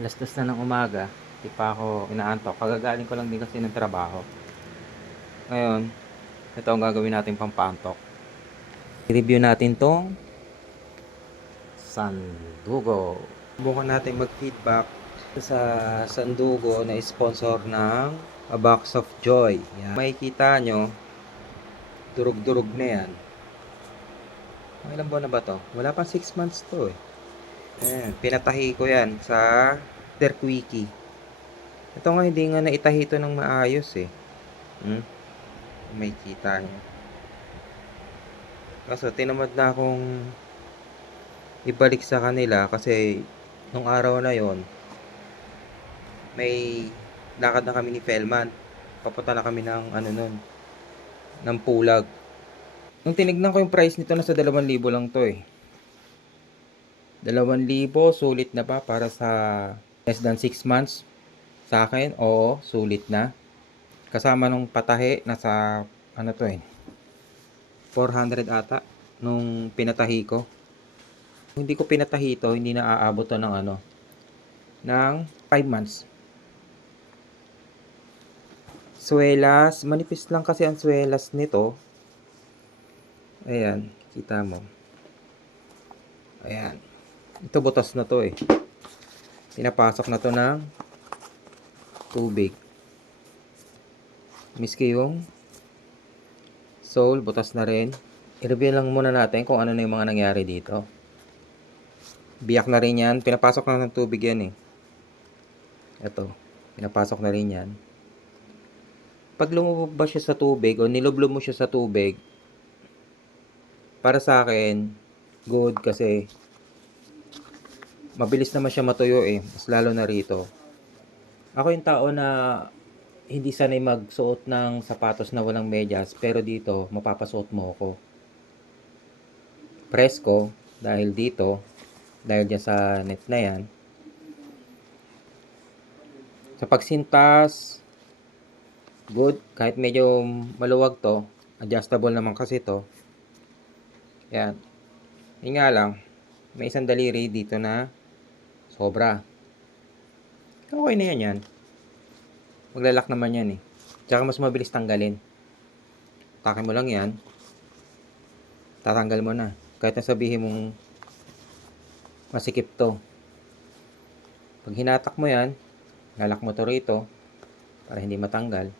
Alas 2 na ng umaga, di pa ako inaantok. Kagagaling ko lang din kasi ng trabaho. Ngayon, ito ang gagawin natin pampantok. I-review natin tong Sandugo. Subukan natin mag-feedback sa Sandugo na sponsor ng A Box of Joy. Yan. Makikita nyo, durug-durug na yan. Ilang buwan na ba to? Wala pang 6 months to eh. Ayan, pinatahi ko yan sa Mr. Quickie. Ito nga hindi nga naitahi ito ng maayos eh. May kita nyo. Kaso tinamad na akong ibalik sa kanila kasi nung araw na yon may lakad na kami ni Felman. Papunta na kami ng ano nun, ng Pulag. Nung tinignan ko yung price nito, nasa 2,000 lang to eh. 2,000, sulit na ba para sa less than 6 months? Sa akin, oo, sulit na. Kasama nung patahe, nasa ano to eh, 400 ata nung pinatahi ko. Hindi ko pinatahi ito, hindi na aabot to ng ano, ng 5 months. Swelas, manipis lang kasi ang swelas nito. Ayan, kita mo. Ayan. Ito butas na to eh. Pinapasok na to ng tubig. Miski yung sole, butas na rin. I-review lang muna natin kung ano na yung mga nangyari dito. Biyak na rin yan. Pinapasok na ng tubig yan eh. Ito. Pinapasok na rin yan. Pag lumubog ba siya sa tubig o nilublob mo siya sa tubig, para sa akin, good kasi mabilis naman siya matuyo eh. Mas lalo na rito. Ako yung tao na hindi sanay magsuot ng sapatos na walang medyas, pero dito mapapasuot mo ako. Presko dahil dito, dahil dyan sa net na yan. Sa pagsintas, good. Kahit medyo maluwag to, adjustable naman kasi to. Yan. Yun nga lang, may isang daliri dito na sobra. Okay na yan. Maglalak naman yan eh. Tsaka mas mabilis tanggalin. Take mo lang yan. Tatanggal mo na. Kahit na sabihin mong masikip to. Pag hinatak mo yan, lalak mo to rito para hindi matanggal.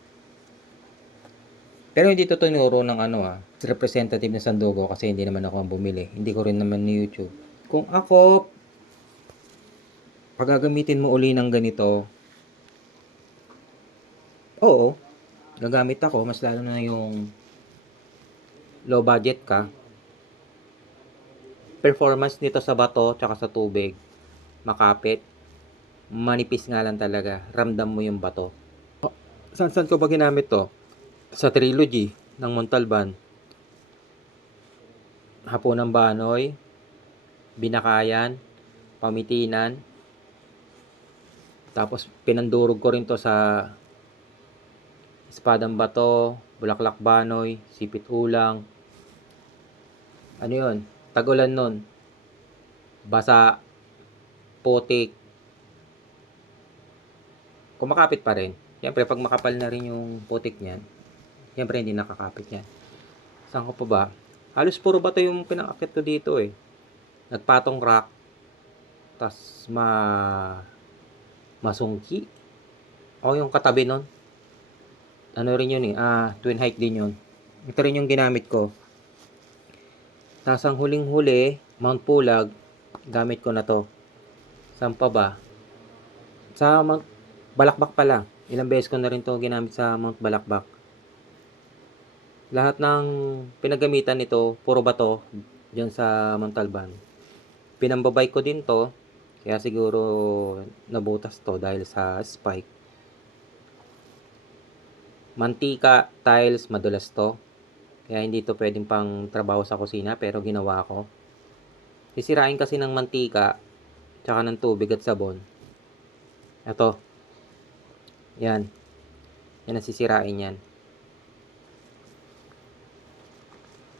Pero hindi to tinuro ng representative na Sandugo kasi hindi naman ako ang bumili. Hindi ko rin naman ni YouTube. Kung ako, pag gagamitin mo uli ng ganito, oo, gagamit ako. Mas lalo na yung low budget ka. Performance nito sa bato tsaka sa tubig, makapit. Manipis nga lang talaga. Ramdam mo yung bato. Saan ko ba ginamit to? Sa trilogy ng Montalban. Hapunang Banoy, Binakayan, Pamitinan. Tapos pinandurog ko rin to sa Espadang Bato, Bulaklak Banoy, Sipit Ulang. Ano yun? Tagulan nun. Basa, putik. Kumakapit pa rin. Siyempre, pag makapal na rin yung putik niyan, siyempre hindi nakakapit yan. Saan ko pa ba? Halos puro bato yung pinakakit ko dito eh. Nagpatong rock. Tas masungki. O yung katabi nun. Ano rin yun eh. Twin height din yun. Ito rin yung ginamit ko. Tas ang huling-huli, Mount Pulag, gamit ko na to. Saan pa ba? Sa Mount Balakbak pala. Ilang beses ko na rin to ginamit sa Mount Balakbak. Lahat ng pinagamitan nito, puro bato dyan sa Montalban. Pinambabay ko din to. Kaya siguro nabutas to dahil sa spike. Mantika, tiles, madulas to. Kaya hindi to pwedeng pang trabaho sa kusina pero ginawa ko. Sisirain kasi ng mantika tsaka ng tubig at sabon. Ito. Yan. Yan ang sisirain yan.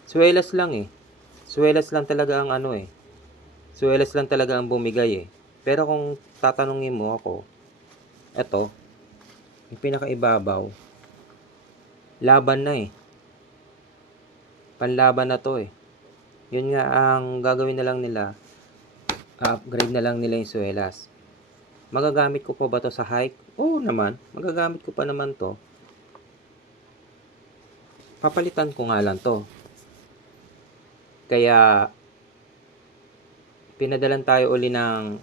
Swelas lang eh. Swelas lang talaga ang Swelas lang talaga ang bumigay eh. Pero kung tatanungin mo ako, eto, yung pinakaibabaw, laban na eh. Panlaban na to eh. Yun nga ang gagawin na lang nila, upgrade na lang nila yung swelas. Magagamit ko pa ba to sa hike? Oo naman, magagamit ko pa naman to. Papalitan ko nga lang to. Kaya, pinadalan tayo uli ng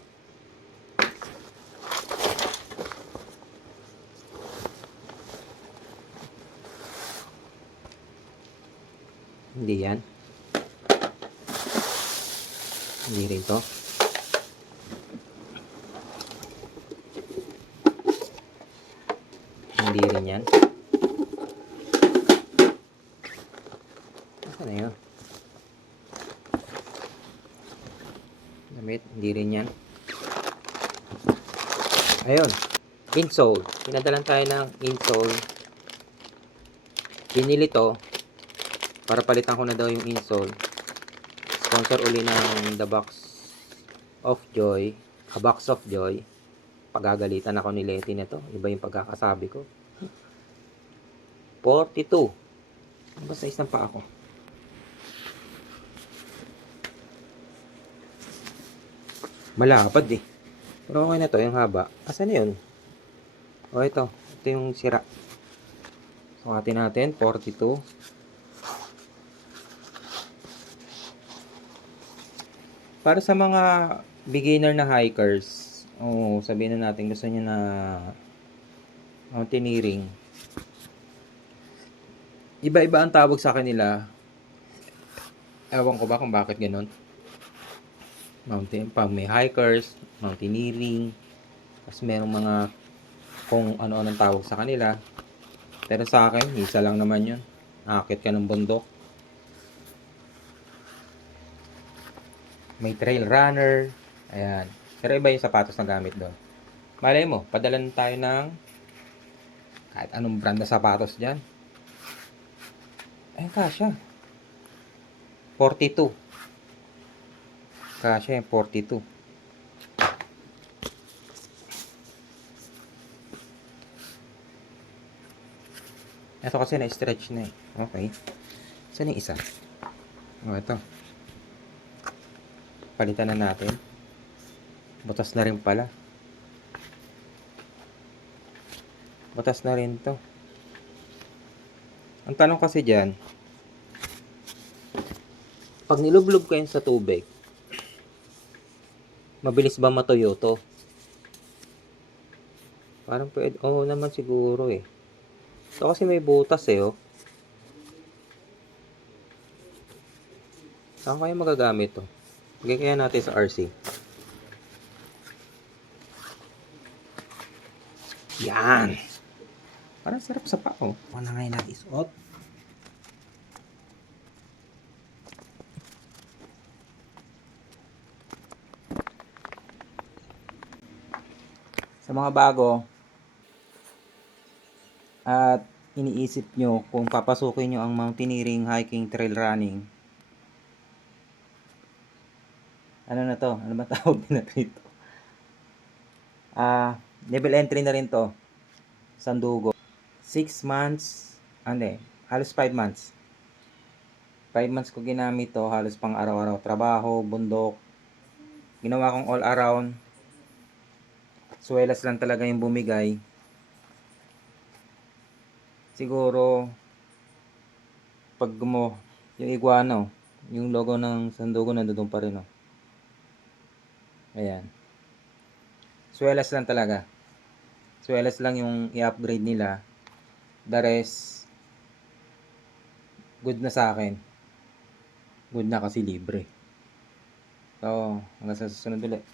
hindi yan. Hindi rin to. Hindi rin yan. Asa na yun? Damit, hindi rin yan. Ayun. Insole. Pinadalan tayo ng insole. Binili to para palitan ko na daw yung insole. Sponsor uli ng The Box of Joy. A Box of Joy. Pagagalitan ako ni Leti nito. Iba yung pagkakasabi ko. 42. Ano ba size ng paa ko? Malapad eh. Pero okay na to, yung haba. Asan na yun? O ito. Ito yung sira. Sukatin natin. 42. Para sa mga beginner na hikers, sabihin na natin gusto niyo na mountaineering. Iba-iba ang tawag sa kanila. Ewan ko ba kung bakit ganun. Pag may hikers, mountaineering, tapos merong mga kung ano-anong tawag sa kanila. Pero sa akin, isa lang naman yun. Akit ka ng bundok. May trail runner. Ayan. Pero iba yung sapatos na gamit doon. Malay mo, padalan tayo ng kahit anong brand na sapatos dyan. Ayun, kasya. 42. Kasya yung 42. Ito kasi na-stretch na eh. Okay. Saan yung isa? Ito. Palitan na natin. Butas na rin pala. Butas na rin to. Ang tanong kasi dyan, pag nilublob ko yun sa tubig, mabilis ba matuyo to? Parang pwede, naman siguro eh. Ito kasi may butas eh oh. Saan kaya magagamit to? Lagay kaya natin sa RC. Yan! Parang sarap sa pao. Ano na ngayon natin isuot? Sa mga bago at iniisip nyo kung papasukin nyo ang mountaineering, hiking, trail running, ano na to? Ano ba tawag na rito? Level entry na rin to. Sandugo. 6 months, halos 5 months. 5 months ko ginamit to, halos pang araw-araw trabaho, bundok. Ginawa kong all around. Swelas lang talaga yung bumigay. Siguro pag yung iguana, yung logo ng Sandugo nandoon pa rin. Ayan. Swelas lang talaga. Swelas lang yung i-upgrade nila. The rest, good na sa akin. Good na kasi libre. So, hanggang sa susunod ulit.